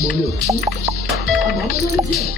બોલ્યો આ બાબા છે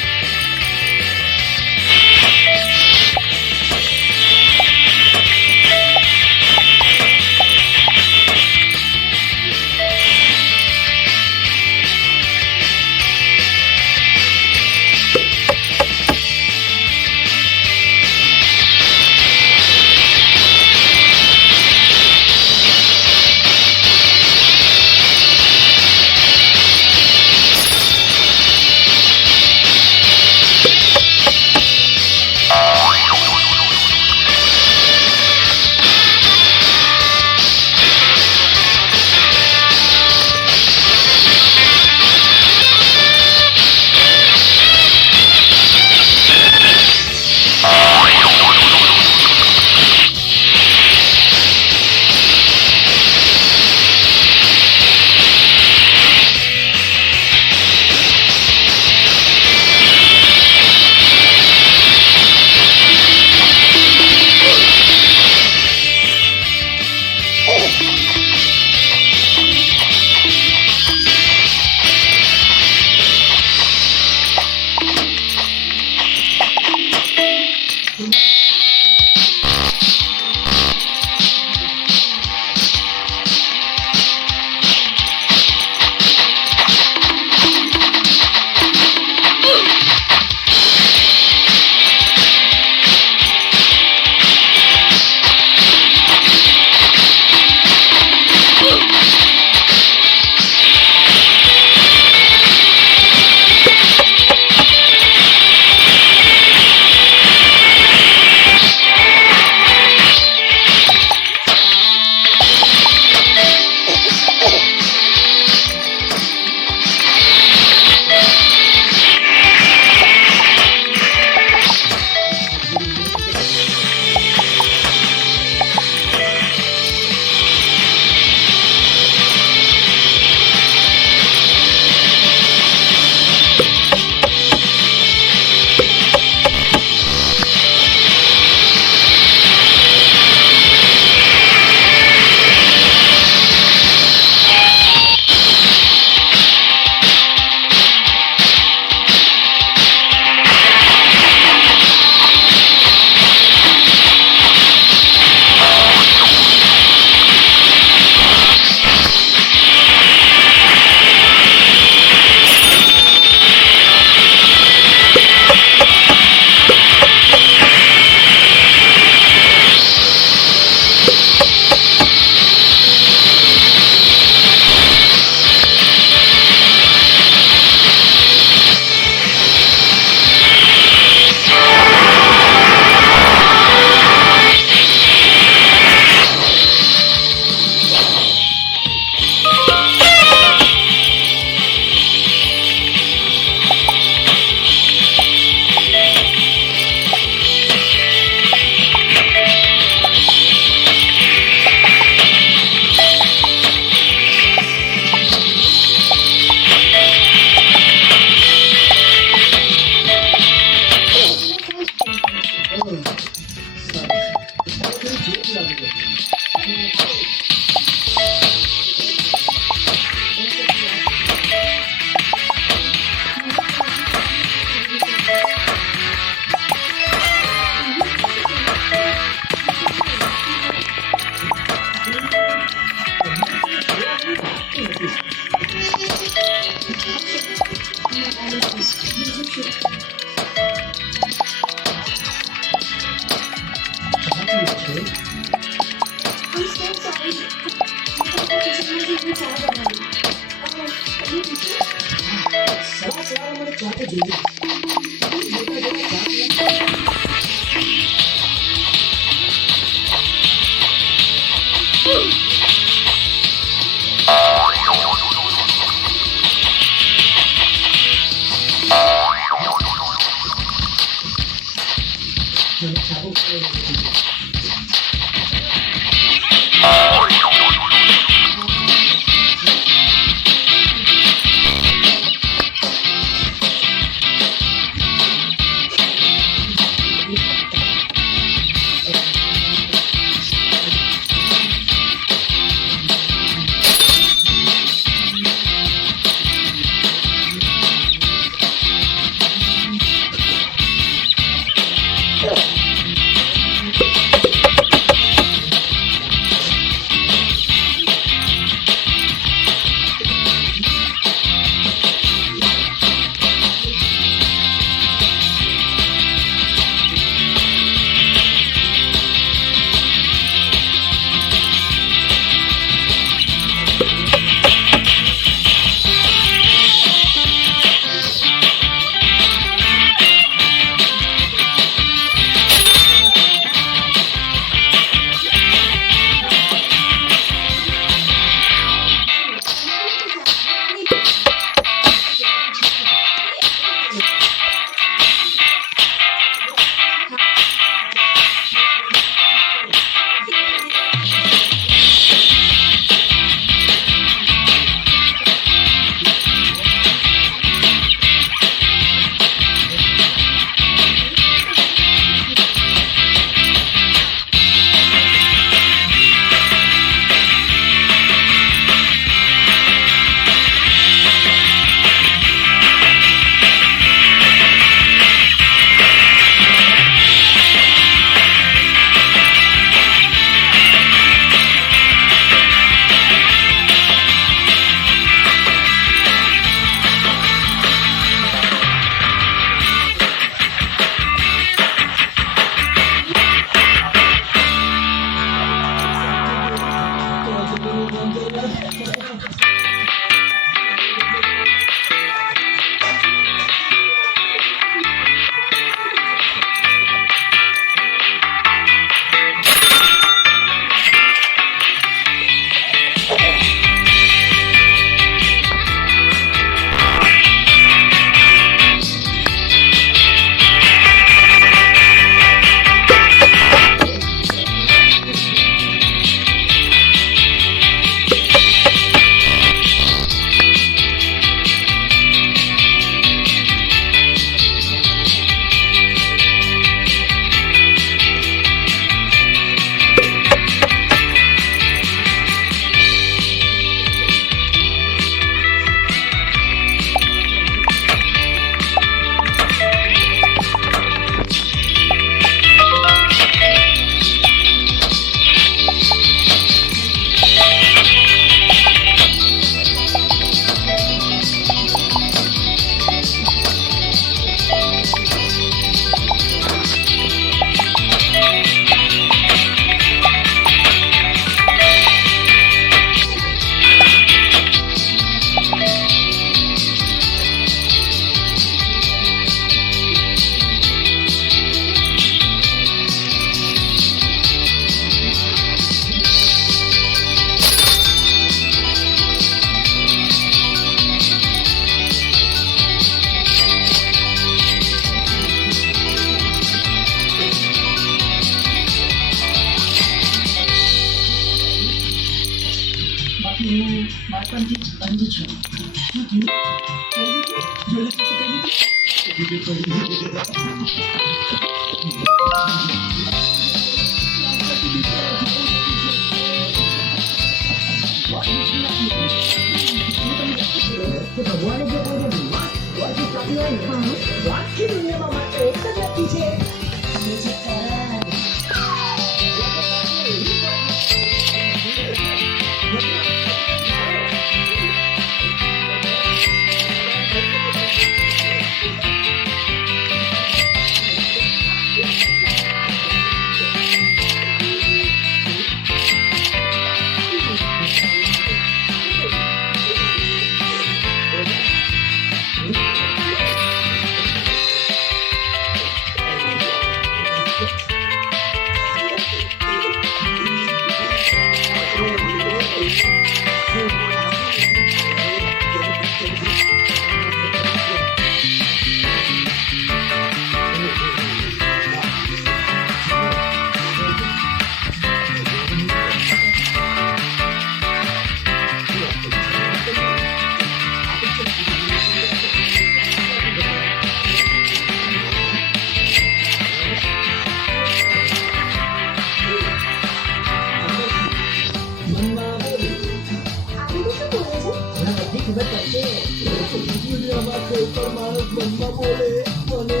દુનિયામાં કોઈ પણ માણસ મનમાં બોલે મને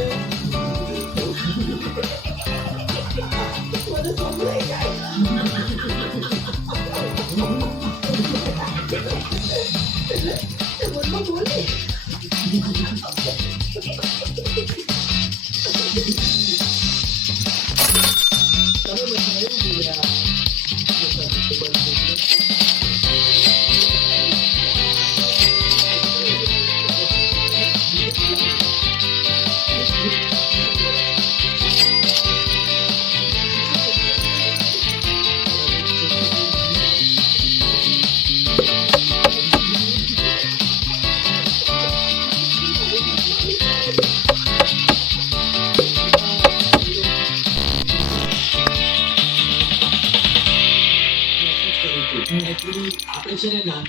સંભળાઈ જાય. મનમાં બોલે તમે બધા એવું બોલ્યા. Actually, આપણે છે ને ના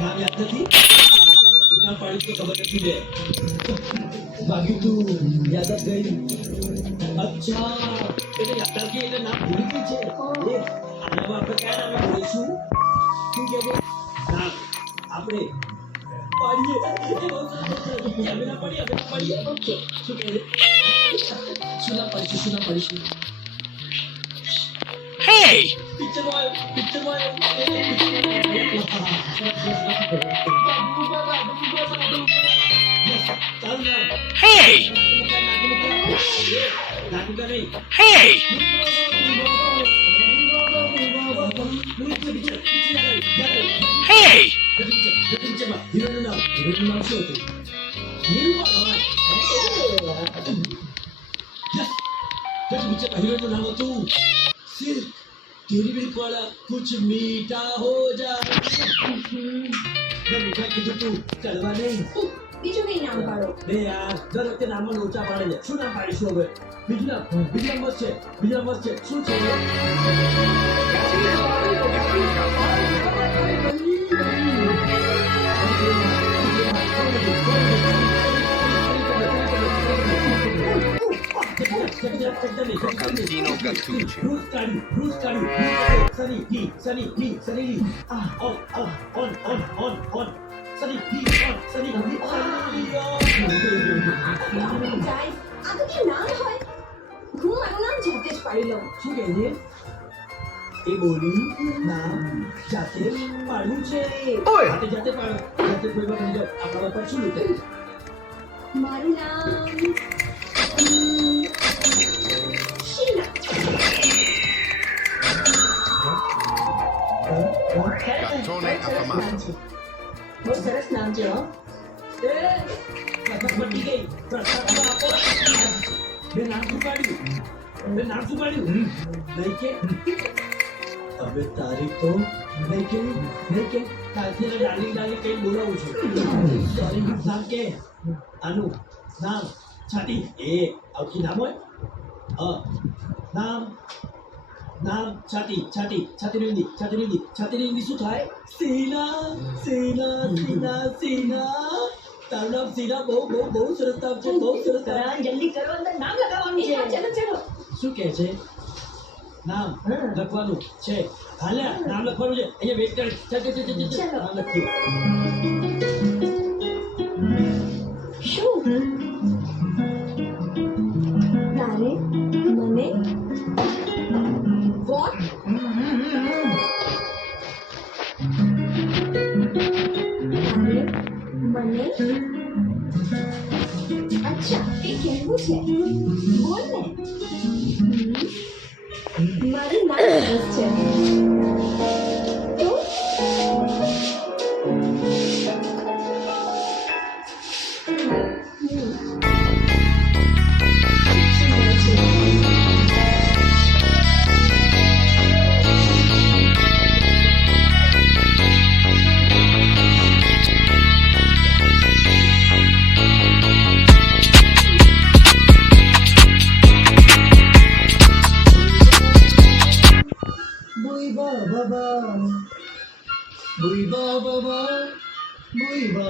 નામ યાદ નથી? નામ પાડી તો ખબર નથી બે ભાગ્યું તું યાદ જ ગઈ. અચ્છા એટલે યાદ રાખી એટલે નામ ભૂલી ગઈ છે. શું કે છે ના આપણે પાડીએ કેમેરા પાડીએ ઓકે શું કહે છે શું ના પાડીશું Hey! પિક્ચરમાં Hey! Hey! Hey! तेरी भी वाला कुछ मीठा हो जाए मीठा कीधું તું ચલવા નહીં બીજું કઈ નામ પાડો બે યાર દર વખતે નામમાં લોચા પાડે છે શું નામ પાડીશું હવે બીજું મસ્ત છે શું છે Crocantino Gattucci. Bruce Cali, Sunny Lee, on, Sunny Lee, Sunny Lee, જાય આ તો કે નામ હોય હું મારું નામ જાતે જ પાડી લઉં શું કહે છે એ બોલી નામ જાતે પાડવું છે જાતે પાડો જાતે કોઈ વાર સમજો આપણા પર શું લૂટે મારું નામ શીલા Cartone affamato. બહુ સરસ નામ છે હો બની ગઈ મેં નામ શું પાડ્યું નહીં કે હવે તારી તો નહીં કે કાલથી ડાલી કઈ બોલાવું છું સોરી નામ કે આનું નામ છાતી એ આવકી નામ હોય નામ છાતી છાતીની શું થાય સીના તારું નામ સીના બહુ સરસ નામ છે બહુ સરસ નામ જલ્દી કરો અંદર નામ લગાવવાનું છે ચલો શું કહે છે નામ લખવાનું છે હાલે નામ લખવાનું છે અહીંયા વેટ કર ચાલ નામ લખીએ શું તારે મને વોટ તારે મને અચ્છા એ કહેવું છે બોલ ને મારું નામ સરસ છે તો Bui ba.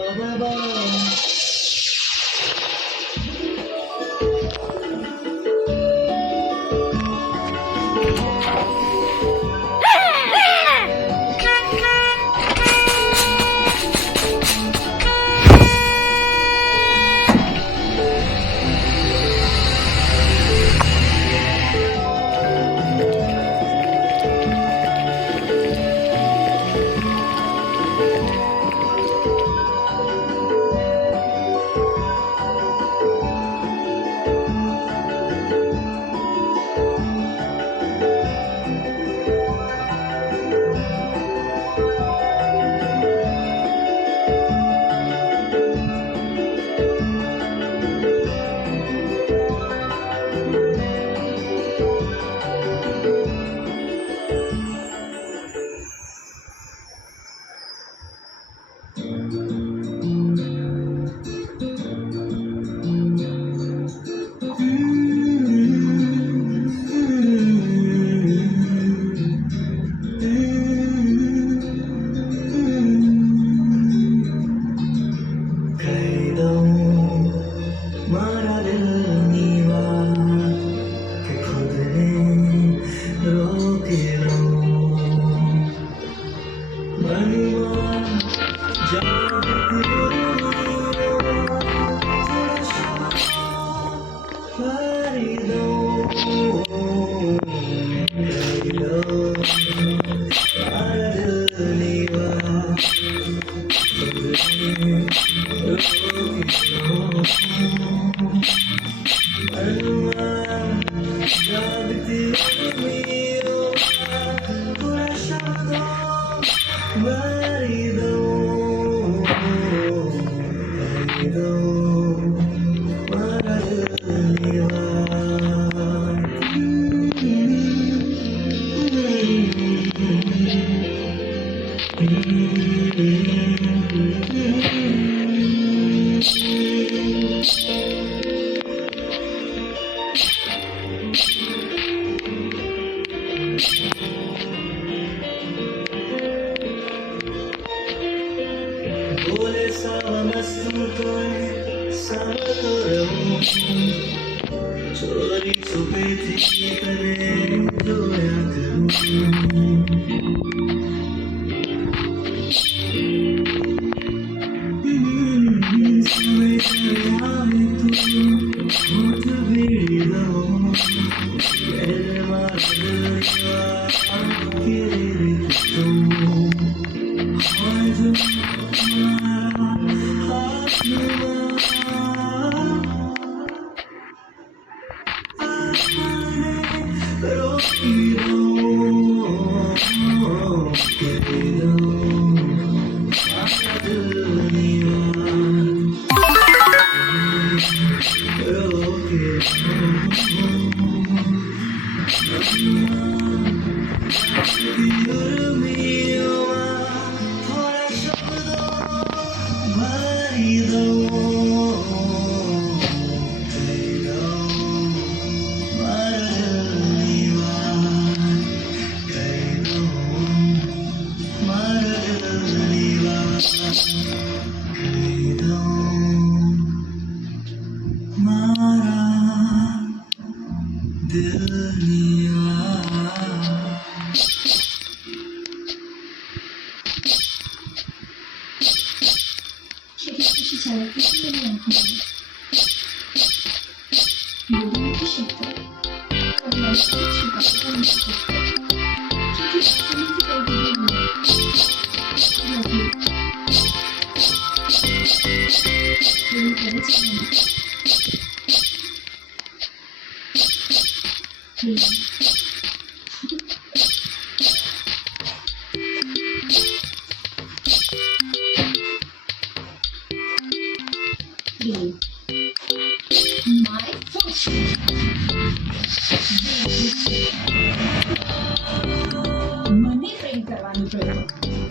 મને પ્રેમ કરવાનું કહ્યું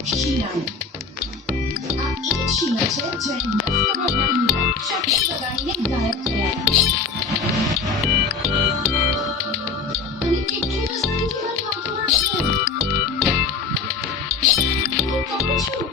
શીનાને. આ એ જ શીના છે જેણે 10 કરોડના હીરા શક્તિ લગાડીને ગાયબ થયા. અને કેટલી વસ્તુથી મને વાતોમાં છે. હું કહું છું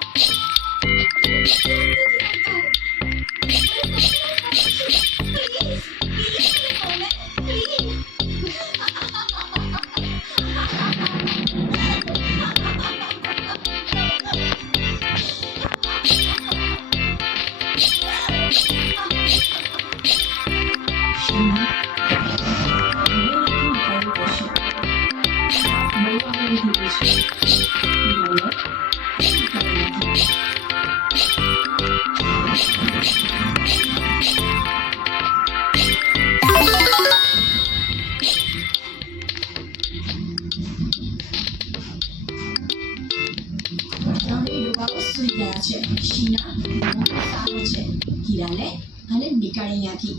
શીના સારો છે. હીરાને અને નીકાળી નાખી.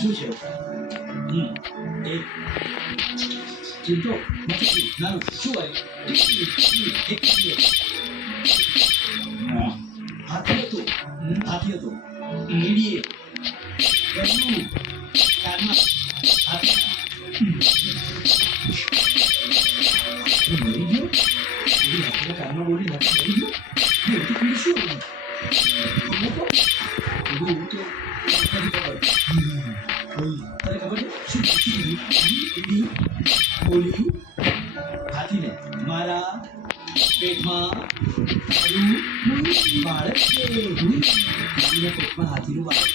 શું છે? ચીમટો નથી નાનું શું આવ્યું એક હાથી હતો મીડીએ ઘરનું કારમાં હાથી મરી ગયો હાથીના કારમાં બોલી હાથી મરી ગયો શું બોલી હાથીને મારા પેટમાં બાળક છે હાથીના પેટમાં હાથીનું બાળક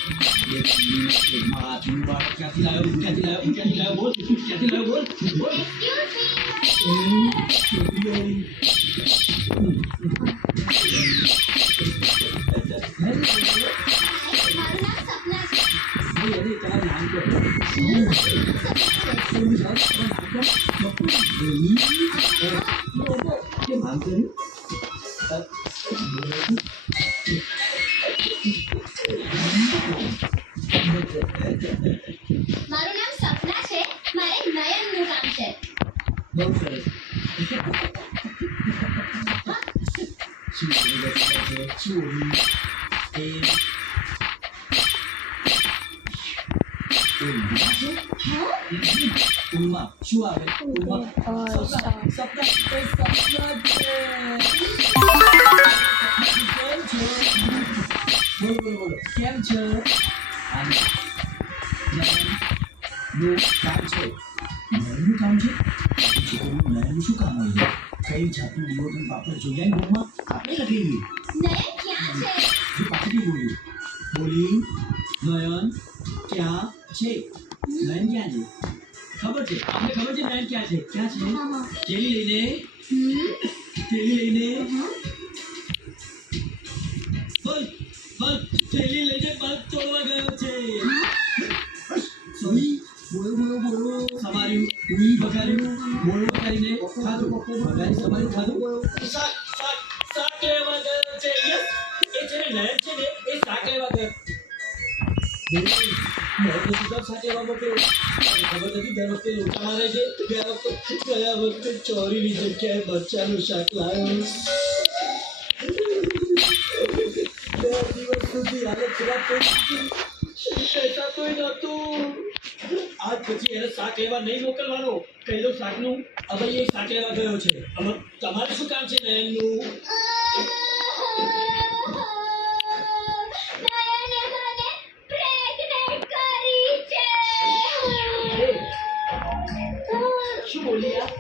પેટમાં હાથીનું બાળક ક્યાંથી લાવ્યો બોલ મારું નામ સપના છે. મારે નયનનું કામ છે. બહુ સરસ ઉલમાં શું આવે ઉલમાં બોલો કેમ છો નું કામ છે નયનનું કામ છે નયનનું શું કામ હોય છે કઈ જાતનું દીવો પાપડ જોયા ગોમાં આપણે લખી નયન ક્યાં છે? જે પાછળથી બોલી નયન ક્યાં છે નયન ક્યાં છે ખબર છે આપણે ખબર છે નયન ક્યાં છે કેલી લઈને બોલ કેલી લઈને બલ્બ તોડવા ગયો છે સોરી બોલો સમાર્યું ઉઈ બગાડ્યું બોલો બગાડીને ખાધું બગાડી સમાર્યું ખાધું શાક લેવા ગયો છે યસ એ છે ને નયન છે ને એ શાક લેવા ગયો ગયા વખતે ચોરીની જગ્યાએ બચ્ચાનું શાક લાવ્યો 2 દિવસ સુધી હાલત ખરાબ થઈ ગઈ પૈસા તોય નહોતું આજ પછી એને શાક લેવા નહીં મોકલવાનો કહી દો શાકનું હવે એ શાક લેવા ગયો છે હવે તમારે શું કામ છે નયનનું શું બોલી યાર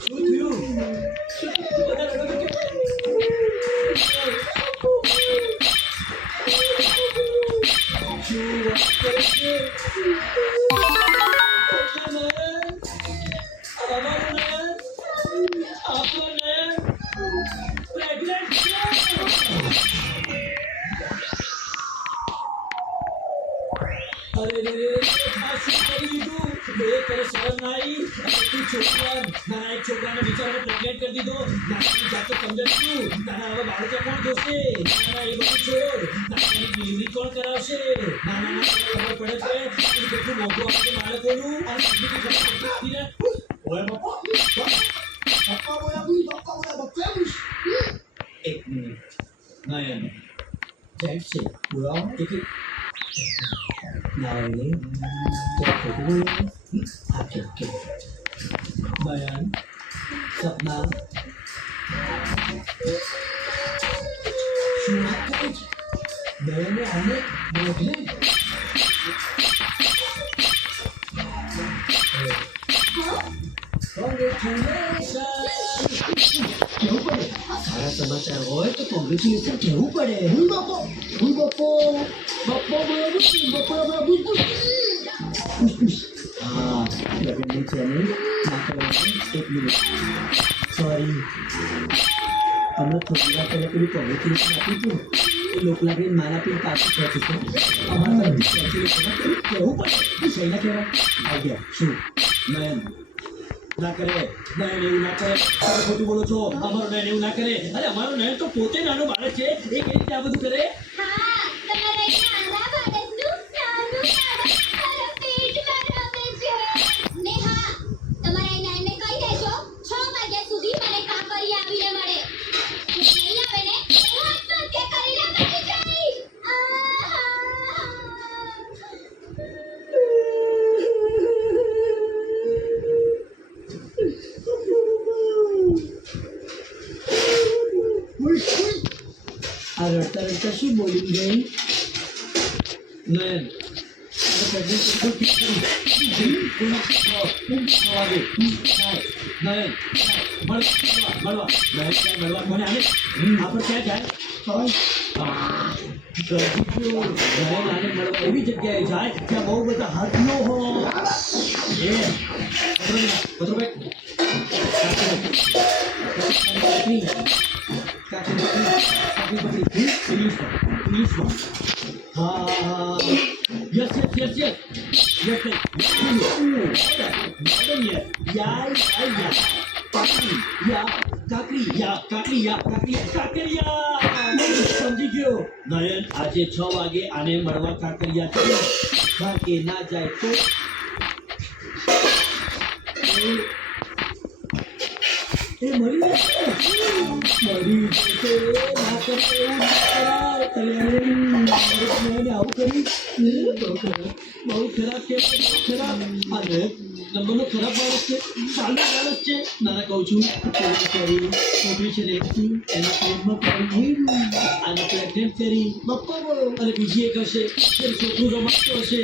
શું થયું બધા રડો કે શું વાત કરે છે અમારું આપણું પ્રેગ્નેન્ટ છે અરે રે શું કરી દીધું બે કરે શરમ ના આવી તું નાના એક છોકરાને બિચારાને પ્રેગ્નેન્ટ કરી દીધો નાનાની જાતો સમજતું નાના હવે બાળકો કોણ જોશે નાના એ બધું છોડ નાનાની ડિલિવરી કોણ કરાવશે નાના ખબર પડે છે કેટલું મોટું આવે છે બાળકોનું અને સમજી ખબર પડતી ને ઓય બાપા એક મિનિટ નયન જેન્ટ છે બોલાવો એક નાયને ઓકે નયન સપના શું વાત કરે છે નયને આને મોકલે કેવું પડે સારા સમાચાર હોય તો કોંગ્રેચ્યુલેશન કહેવું પડે હું બપો હા લગ્નની છે નહીં એક મિનિટ સોરી અમે થોડી વાર પહેલાં પેલું કોંગ્રેચ્યુલેશન આપ્યું હતું એ લોકો લાગે મારા પેલું પાછું ખેંચ્યું છે અમારા કોંગ્રેચ્યુલેશન કહેવું પડે સહીના કહેવાય આગ્યા શું નયન ના કરે નયન એવું ના કરે તમે ખોટું બોલો છો અમારું નયન એવું ના કરે અરે અમારું નયન તો પોતે નાનું બાળક છે એ કેવી રીતે આ બધું કરે તમારા નાના બાળકનું નાનું બાળક મારા પેટમાં રમે છે ને આ રડતા રડતા શું બોલી ગઈ? નયન એવી જગ્યાએ જાય જ્યાં બહુ બધા હાથીઓ હોય. Yes. કાકરિયા. સમજી ગયો. નયન આજે 6 વાગે આને મળવા કાકરિયા ચાલો. ભાગે ના જાય તો એ મરી જશે. ના કરતો એવું ના કરાય. આવું કરી બહુ ખરાબ છે. અને નંબરનો ખરાબ માણસ છે. સારું માણસ છે. નાના કહું છું છોકરી છે ને એના પેટમાં પાણી આને પ્રેગ્નેન્ટ કરી બપ્પા બોલો. અને બીજી એક હશે જેનું છોકરું રમાડતો હશે.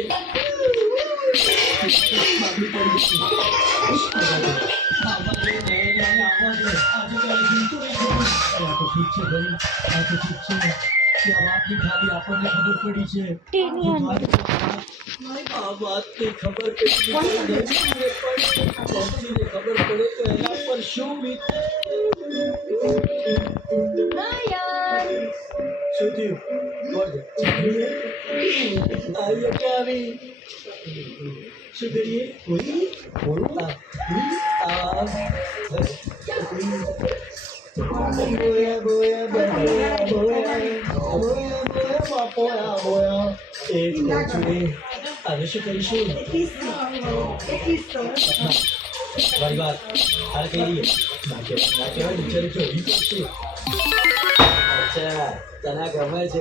ખાલી આપણને ખબર પડી છે. આ વાતની ખબર પડી ખબર પડે તો એના પર શું વીતે? શું થયું? આવી કે આવી શું કરીએ? હવે શું કરીશું? મારી વાત હાલ કહી દઈએ. ના કહેવાય બિચારી ચોરી કરશે. અચ્છા તને ગમે છે.